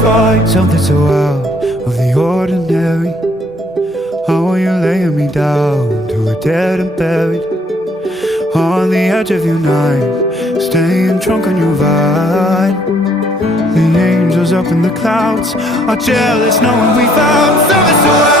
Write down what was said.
find something so out of the ordinary. How are you laying me down to a dead and buried on the edge of your night, staying drunk on your vine. The angels up in the clouds are jealous knowing we found something so out.